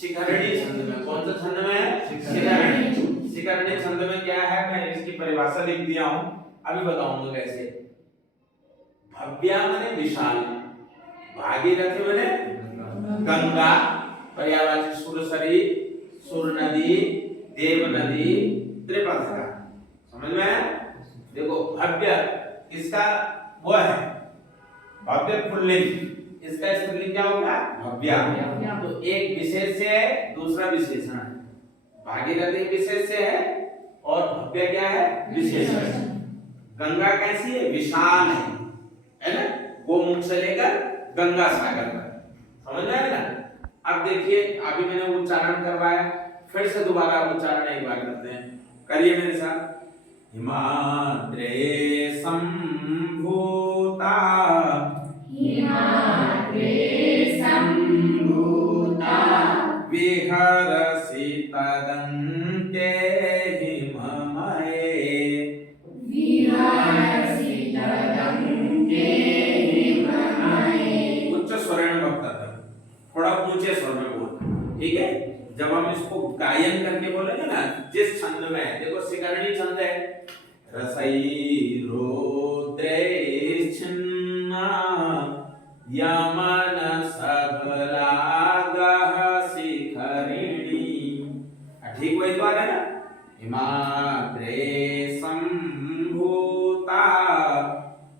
शिखरणी छंद में। कौन सा छंद में? शिखरणी। शिखरणी छंद में क्या है, मैं इसकी परिभाषा लिख दिया हूं, अभी बताऊंगा कैसे। भव्या माने विशाल, भागीरथी माने गंगा, पर्यायवाची सुरसरी, सुर नदी, देव नदी, त्रिपथका। समझ में आया? देखो भव्य इसका वो है भव्य पुल्लिंग, इसका स्त्रीलिंग क्या होगा? भव्या। तो एक विशेष से है, दूसरा विशेषण है। भागीरथी विशेष से है और भव्य क्या है? विशेषण। गंगा कैसी है? विशाल है ना? गोमुख से लेकर गंगा सागर तक। समझ में आया ना? अब देखिए, अभी मैंने उच्चारण करवाया, फिर से दोबारा उच्चारण एक बार करते हैं, करिए मेरे साथ। हिमाद्रे संभूता, हिमाद्रे संभूता, विहरसि तदङ्के हिममये, विहरसि तदङ्के हिममये। उच्च स्वर में वक्ता था, थोड़ा ऊंचे स्वर में बोल, ठीक है? जब हम इसको गायन करके बोलेंगे ना, जिस छंद में है, देखो शिखरणी छंद है, रसई रुद्रे छिन्ना यमन सबला गह शिखरिणी। ठीक वही द्वार है ना? हिमाद्रे संभूता,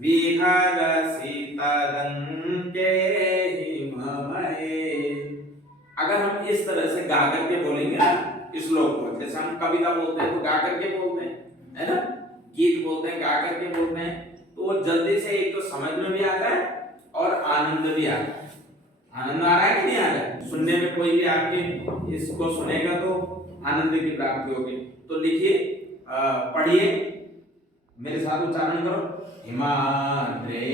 विहरसि तदङ्के हिममये। अगर हम इस तरह से गा करके बोलेंगे ना श्लोक को, जैसे हम कविता बोलते हैं तो गा करके बोलते हैं, है ना? गीत बोलते हैं गा करके बोलते हैं, तो वो जल्दी से एक तो समझ में भी आता है और आनंद भी आता है। आनंद आ रहा है कि नहीं आ रहा है? सुनने में कोई भी आपके इसको सुनेगा तो आनंद की प्राप्ति होगी। तो लिखिए, पढ़िए, मेरे साथ उच्चारण करो। हिमाद्रे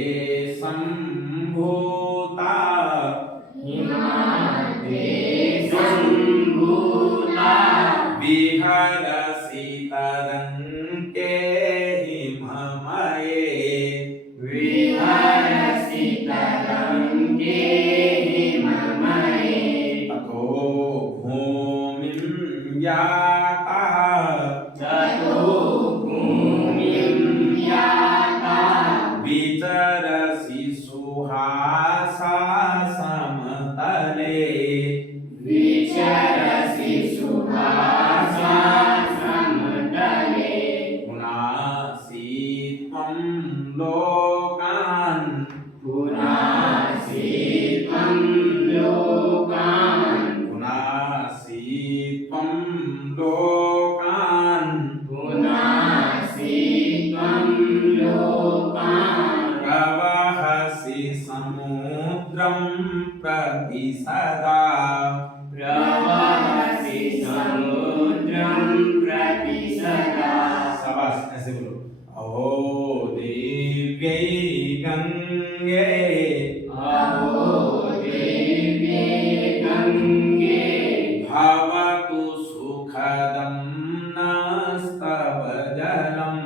संभूता, हिमाद्रे संभूता, विहरसि तदङ्के हिममये, विहरसि तदङ्के हिममये। ततो भूमिं याता, ततो भूमिं याता, विचरसि सुहासा समतले, विचरसि सुहासा समतले। पुनासि त्वं लोकान्, पुनासि त्वं लोकान्, पुनासि त्वं लोकान्, पुनासि त्वं लोकान्, प्रवहसि समुद्रं प्रति सदा, प्रवहसि समुद्रं प्रति सदा। शाबाश, ऐसे बोलो। अहो दिव्यै गंगे, अहो दिव्ये गंगे, भवतु सुखदं नस्तव जलम्,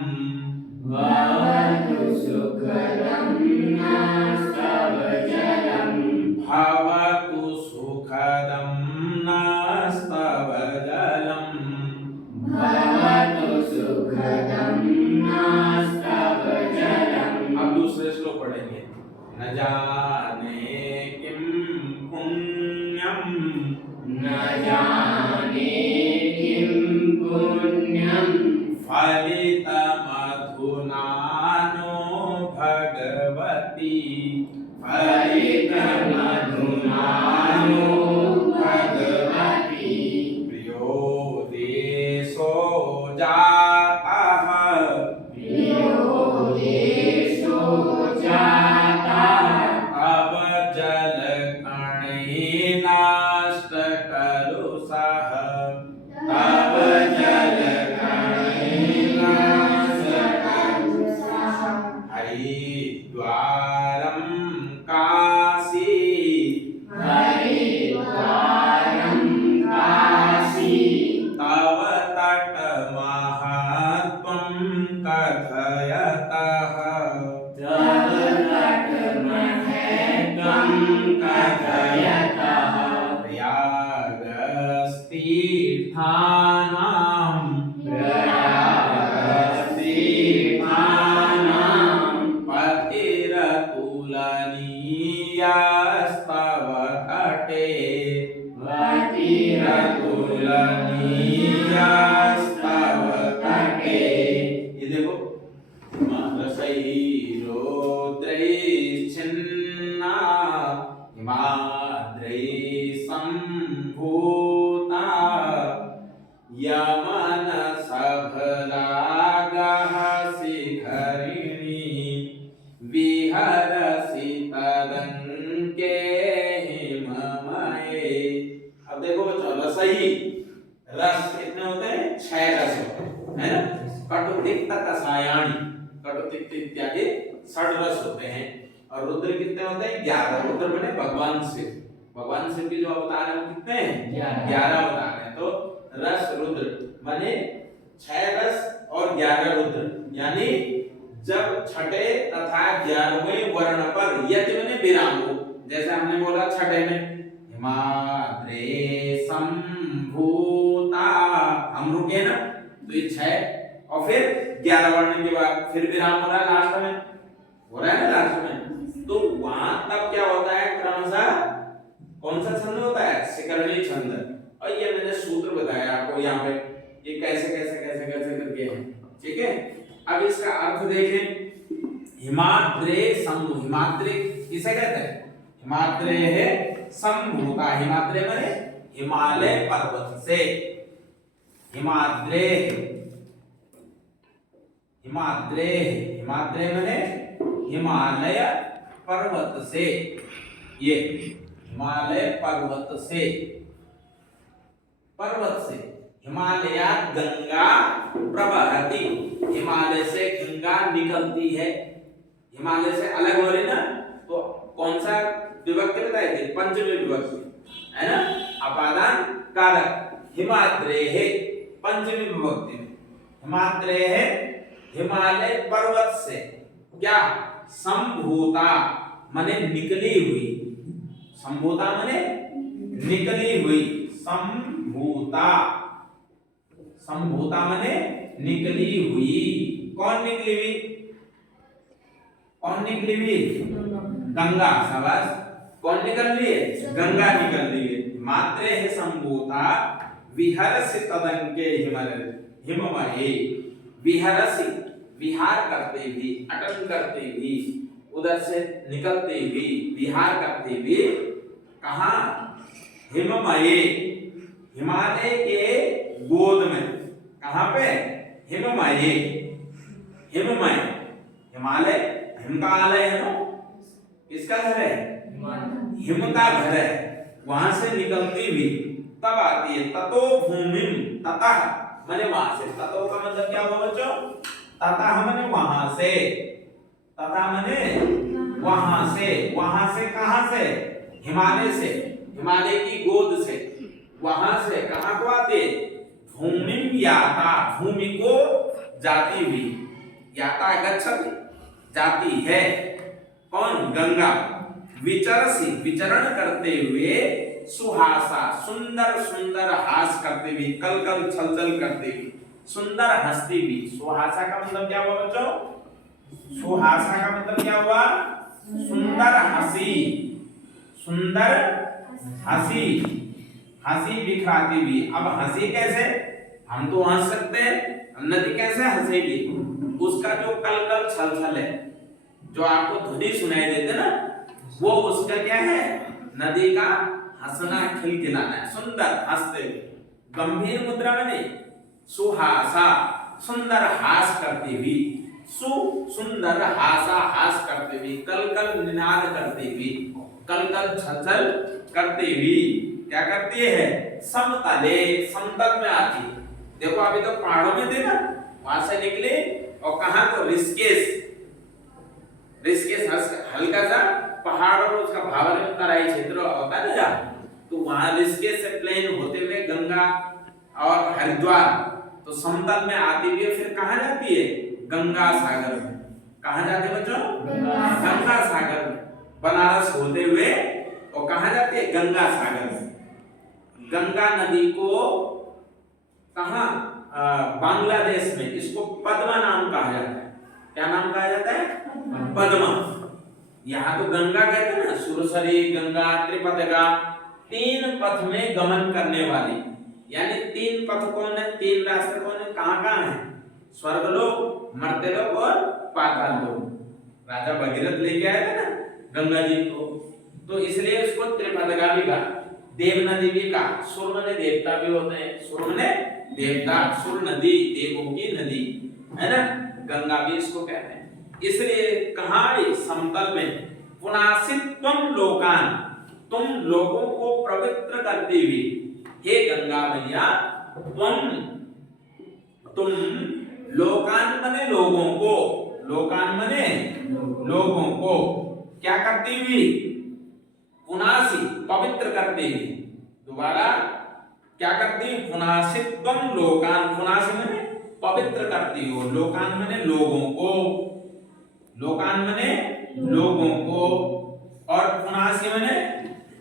भवतु सुखदं नस्तव जलम्, भवतु सुखदं नस्तव जलम्, भवतु सुखदं नस्तव जलम्। अब दूसरे श्लोक पढ़ेंगे। न जाने किं पुण्यं, न जाने किं पुण्यं, फलितमधुना नो भगवती, फलितमधुना नो भगवती। प्रियो देशो जातः, प्रियो देशो जातः, अब जलकणेनाष्ट कलुषः, तव जलकणेनाष्ट कलुषः। हिमाद्रे संभूता यमन सभलागः शिखरिणी विहरसि तदंके हिममये। अब देखो बच्चों, रसई रस कितने होते हैं? 6 रस होते हैं, है ना? कटु तिक्त कषायाणी, कटु तिक्त इत्यादि 6 रस होते हैं। और रुद्र कितने होते हैं? 11। रुद्र बने भगवान शिव, भगवान शिव के जो अवतार हैं वो कितने हैं? 11 अवतार हैं। तो रस रुद्र माने 6 रस और 11 रुद्र, यानी जब छठे तथा 11वें वर्ण पर यति माने विराम हो, जैसे हमने बोला छठे में हिमाद्रे संभूता, हम रुके ना, तो ये 6 और फिर 11 वर्ण के बाद फिर विराम हो रहा है लास्ट में, हो रहा है ना लास्ट में। तो वहां तब क्या होता है? क्रमशः कौन सा छंद होता है? शिखरणी छंद। और ये मैंने सूत्र बताया आपको यहाँ पे, ये कैसे कैसे कैसे कैसे करके है, ठीक है? अब इसका अर्थ देखें, हिमाद्रे संभू, हिमाद्रे किसे कहते हैं? हिमाद्रे है संभूता, हिमाद्रे माने हिमालय पर्वत से, हिमाद्रे, हिमाद्रे, हिमाद्रे माने हिमालय पर्वत से, ये हिमालय पर्वत से, पर्वत से हिमालयात गंगा प्रवहति, हिमालय से गंगा निकलती है। हिमालय से अलग हो रही ना, तो कौन सा विभक्ति बताई थी? पंचमी विभक्ति, है ना? अपादान कारक हिमाद्रे है पंचमी विभक्ति में, हिमाद्रे है हिमालय पर्वत से क्या? संभूता माने निकली हुई, संभूता माने निकली हुई, संभूता, संभूता माने निकली हुई। कौन निकली हुई? कौन निकली हुई? गंगा, शाबाश। कौन निकल रही है? गंगा निकल रही है। मात्रे है संभूता विहरसि तदंके हिममये, विहरसि विहार करते हुए, अटन करते हुए, उधर से निकलते हुए, विहार करते हुए, कहाँ? हिममये, हिमालय के गोद में। कहाँ पे? हिममये, हिममय, हिमालय, हिम का आलय है ना, किसका घर है? हिम का घर है, वहां से निकलती हुई तब आती है। ततो भूमिम, ततः माने वहां से, ततो का मतलब क्या हुआ बच्चों? ततः माने वहां से, तथा माने वहां से, वहां से कहां से? हिमालय से, हिमालय की गोद से, वहां से कहां को आती है? भूमिम याता, भूमि को जाती हुई, याता गच्छति, जाती है। कौन? गंगा। विचरसी, विचरण करते हुए, सुहासा, सुंदर सुंदर हास करते हुए, कल कल छल छल करते हुए, सुंदर हंसती हुई। सुहासा का मतलब क्या हुआ बच्चों? सुहासा का मतलब क्या हुआ? सुंदर हंसी, सुंदर हंसी, हंसी बिखराती हुई। अब हंसी कैसे? हम तो हंस सकते हैं, नदी कैसे हंसेगी? उसका जो कल कल छल छल है, जो आपको ध्वनि सुनाई देते ना, वो उसका क्या है? नदी का हंसना, खिलखिलाना है, सुंदर हंसते हुए। गंभीर मुद्रा में नहीं, सुहासा, सुंदर हास करती हुई, सु सुंदर हासा हास करते हुई, कल कल निनाद करती हुई, कल कल छल छल करती हुई। क्या करती है? समतले, समतल में आती है। देखो अभी तो पहाड़ों में थे ना, वहां से निकले और कहां को? ऋषिकेश, ऋषिकेश हल्का सा पहाड़ और उसका भावर में तराई क्षेत्र होता है ना, तो वहां ऋषिकेश से प्लेन होते हुए गंगा और हरिद्वार, तो समतल में आती हुई फिर कहां जाती है? गंगा सागर में। कहां जाते हैं बच्चों? गंगा सागर में। बनारस होते हुए और कहां जाती है? गंगा सागर में। गंगा नदी को कहां? बांग्लादेश में इसको पद्मा नाम कहा जाता है। क्या नाम कहा जाता है? पद्मा। यहाँ तो गंगा कहते हैं ना, सुरसरी, गंगा, त्रिपदगा, 3 पथ में गमन करने वाली, यानी 3 पथ कौन है? 3 रास्ते कौन है? कहाँ कहाँ है? स्वर्गलोक, मर्त्यलोक और पाताल लोक। राजा भगीरथ लेके आए थे ना गंगा जी को, तो इसलिए उसको त्रिपदगा भी कहा, देव नदी भी कहा। सुर माने देवता भी होते हैं, सुर माने देवता, सुर नदी देवों की नदी है ना, गंगा भी इसको कहते हैं। इसलिए कहा समतल में पुनासित्वम लोकान, तुम लोगों को पवित्र करती हुई हे गंगा मैया, तुम लोकान मने लोगों को, लोकान मने लोगों को क्या करती हुई, पुनासी पवित्र करती हुई, दोबारा क्या करती हुई, पुनासित्वम लोकान, पुनासी मने पवित्र करती हो, लोकान मने लोगों को, लोकान मने लोगों को, और पुनासी मने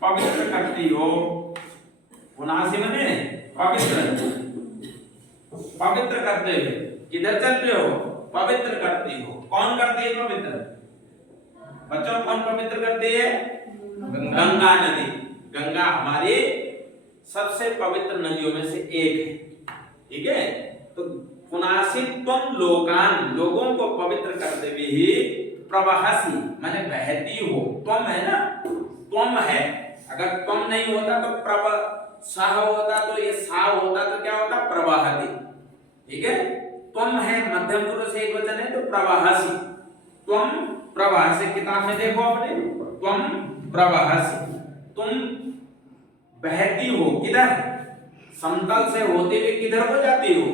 पवित्र करती हो, पुनासी मने पवित्र, पवित्र करते हुए, किधर चल रहे हो, पवित्र करती हो। कौन करती है पवित्र बच्चों, कौन पवित्र करती है, गंगा नदी। गंगा हमारी सबसे पवित्र नदियों में से एक है, ठीक है। तो पुनासित्वम लोकान, लोगों को पवित्र करते हुए ही प्रवाहसी माने बहती हो, त्वम है ना, त्वम है, अगर त्वम नहीं होता तो प्रव साह होता, तो ये सा होता तो क्या होता, प्रवाहती, ठीक है। त्वम है मध्यम पुरुष एक वचन है, तो प्रवाहसी, त्वम प्रवाहसी, किताब में देखो अपने, त्वम प्रवाहसी, तुम बहती हो, किधर, समतल से होते हुए किधर हो जाती हो,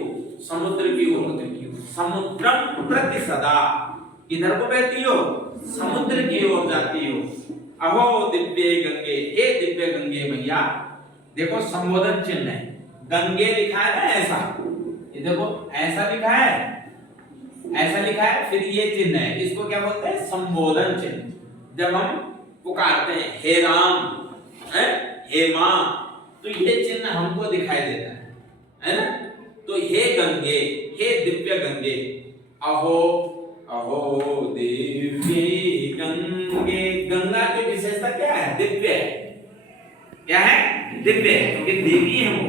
समुद्र की ओर, समुद्रम प्रति सदा, किधर को बहती हो, समुद्र की ओर जाती हो। अहो दिव्य गंगे, हे दिव्य गंगे मैया, देखो संबोधन चिन्ह है, गंगे लिखा है ना ऐसा, ये देखो ऐसा लिखा है, ऐसा लिखा है, फिर ये चिन्ह है, इसको क्या बोलते हैं, संबोधन चिन्ह। जब हम पुकारते हैं हे राम, हे मां, तो ये चिन्ह हमको दिखाई देता है ना। तो हे गंगे, हे दिव्य गंगे, अहो अहो दिव्य गंगे, गंगा की विशेषता क्या है, दिव्य है, क्या है, दिव्य है, क्योंकि देवी है वो,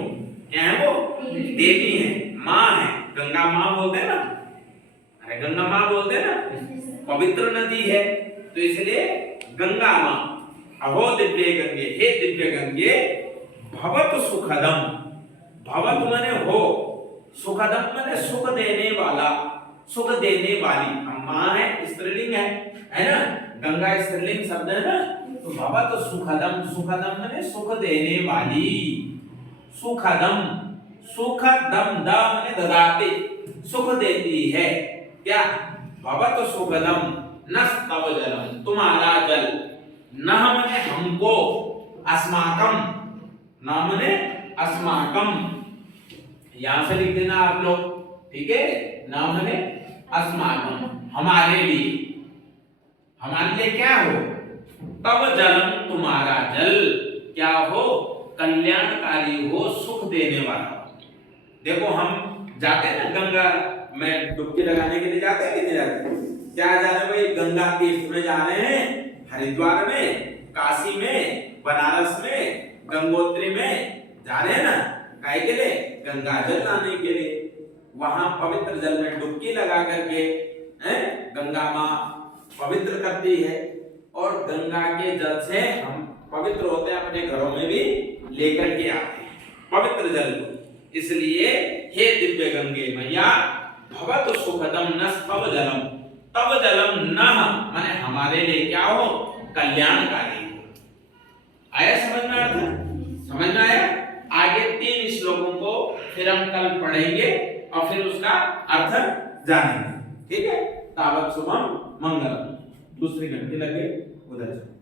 क्या है वो, देवी है, माँ है, गंगा माँ बोलते हैं ना, अरे गंगा माँ बोलते हैं ना, पवित्र नदी है, तो इसलिए गंगा माँ। अहो दिव्य गंगे, हे दिव्य गंगे, भवत सुखदम, भवत माने हो, सुखदम माने सुख देने वाला, सुख देने वाली, माँ है, स्त्रीलिंग है ना, गंगा स्त्रीलिंग शब्द है ना, तो भवत सुखदम, सुखदम माने सुख देने वाली, सुखदम, सुखदम द माने ददाते, सुख देती है, क्या, भवत सुखदम नस्तव जलम, तुम्हारा जल, नह माने हमको, अस्माकम, न माने अस्माकम, यहां से लिख देना आप लोग, ठीक है, न माने अस्माकम, हमारे लिए, हमारे लिए क्या हो, तब जलम, तुम्हारा जल क्या हो, कल्याणकारी हो, सुख देने वाला। देखो हम जाते हैं ना गंगा में डुबकी लगाने के लिए, जाते हैं कि नहीं जाते, क्या जा रहे भाई, गंगा तीर्थ में जा रहे हैं, हरिद्वार में, काशी में, बनारस में, गंगोत्री में जा रहे हैं ना, काहे के लिए, गंगा जल लाने के लिए। वहां पवित्र जल में डुबकी लगा करके गंगा माँ पवित्र करती है, और गंगा के जल से हम पवित्र होते हैं, अपने घरों में भी लेकर के आते हैं पवित्र जल को। इसलिए हे दिव्य गंगे मैया, भवत सुखदम नस्तव जलम, तव जलम नः माने हमारे लिए क्या हो, कल्याणकारी हो। आया समझ में, अर्थ समझ में आया। आगे 3 श्लोकों को फिर हम कल पढ़ेंगे और फिर उसका अर्थ जानेंगे, ठीक है। तावत शुभम मंगलम। दूसरी घंटी लगे उधर से।